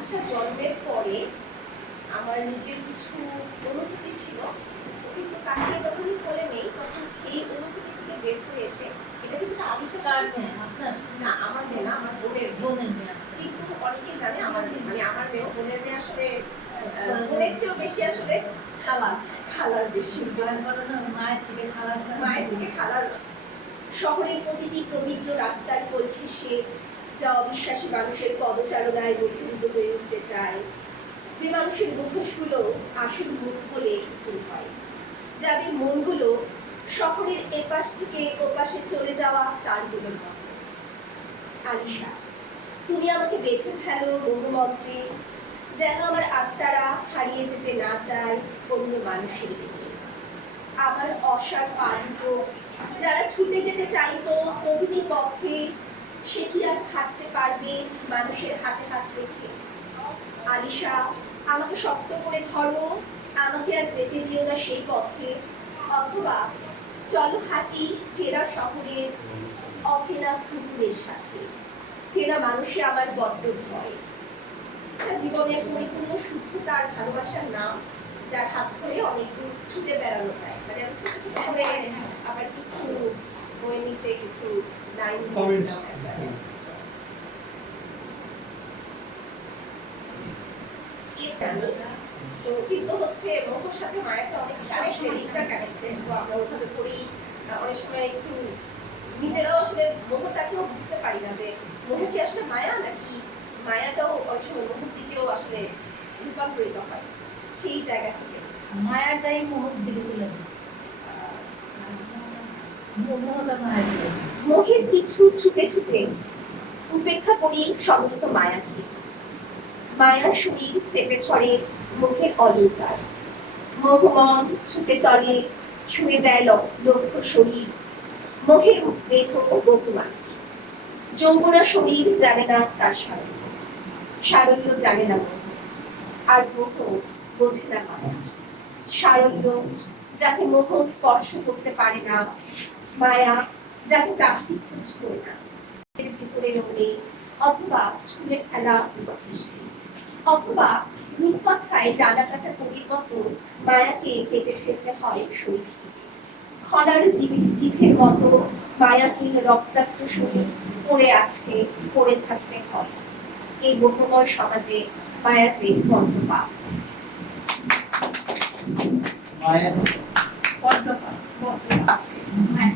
আলিশা জন্মের পরে আমার নিজের কিছু অনুভূতি ছিল, কিন্তু কাছে যখনই কোলে নেই তখন সেই অনুভূতি থেকে বের হয়ে এসে এটা কিছুটা আলিশা আপনার না, আমার মেয়ে না, আমার বোনের মেয়ে। কিন্তু অনেকেই জানে আমার মেয়ে, মানে আমার মেয়ে, বোনের মেয়ে আসলে বোনের চেয়েও বেশি আসলে খালার বেশি, মায়ের থেকে খালার। শহরের প্রতিটি পবিত্র রাস্তার কোল ঘেঁষে যা অবিশ্বাসী মানুষের পদচারণায় মুখরিত হয়ে উঠতে চায়, যে মানুষের মুখোশগুলো আসল মুখ বলে ভুল হয়, যাদের মনগুলো শহরের এপাশ থেকে ওপাশে চলে যাওয়া তারগুলোর মতো। আলিশা, তুমি আমাকে বেঁধে ফেলো মনোমন্ত্রে, যেন আমার আত্মারা হারিয়ে যেতে না চায় অন্য মানুষের দিকে। আমার অসার পা দুটো যারা ছুটে যেতে চাইতো প্রতিটি পথে, সে কি আর হাঁটতে পারবে মানুষের হাতে হাত রেখে? আলিশা, আমাকে শক্ত করে ধরো, আমাকে আর যেতে দিও না সেই পথে। অথবা চলো হাঁটি চেনা শহরের অচেনা কুকুরের সাথে, চেনা মানুষে আমার বড্ড ভয়। জীবনের পরিপূর্ণ শুদ্ধতা আর ভালোবাসার নাম, যার হাত ধরে অনেক দূর ছুটে বেড়ানো যায়। মানে আমি ছোট ছোট করে আবার কিছু বইয়ের নিচে কিছু লাইন তো কিন্তু হচ্ছে মোহর সাথে মায়াটা অনেক কানেক্টেড, তো আমরা ওইভাবে করেই অনেক সময় একটু নিজেরাও আসলে মোহটাকেও বুঝতে পারি না যে মোহ কি আসলে মায়া, নাকি মায়াটাও অনেক সময় মোহর দিকেও আসলে রূপান্তরিত হয়। সেই জায়গা থেকে মায়াটাই মোহর দিকে চলে যায়। মোহের পিছু ছুটে ছুটে উপেক্ষা করি সমস্ত মায়াকে। মায়ার শরীর চেপে ধরে মুখের অলঙ্কার, মোহমন ছুটে চলে ছুঁয়ে দেয় লক্ষ্য শরীর। মোহের দেহ বহুমাত্রি, যৌবনা শরীর জানে না তার সারল্য, সারল্য জানে না মোহ, আর মোহ বোঝে না মায়া। সারল্য যাকে মোহ স্পর্শ করতে পারে না, মায়া যাকে চাকচিক্য ছোঁয় না, এর ভিতরে রঙে অথবা ছুঁড়ে ফেলা সৃষ্টি, অথবা রূপকথায় ডানা কাটা কবির মতো মায়াকে কেটে ফেলতে হয় শরীর থেকে। খনার জিভের মতো মায়াহীন রক্তাক্ত শরীর পড়ে আছে, পড়ে থাকতে হয়। এই মোহময় সমাজে মায়া যে বড্ড পাপ। মায়া বড্ড পাপ আছে। মায়া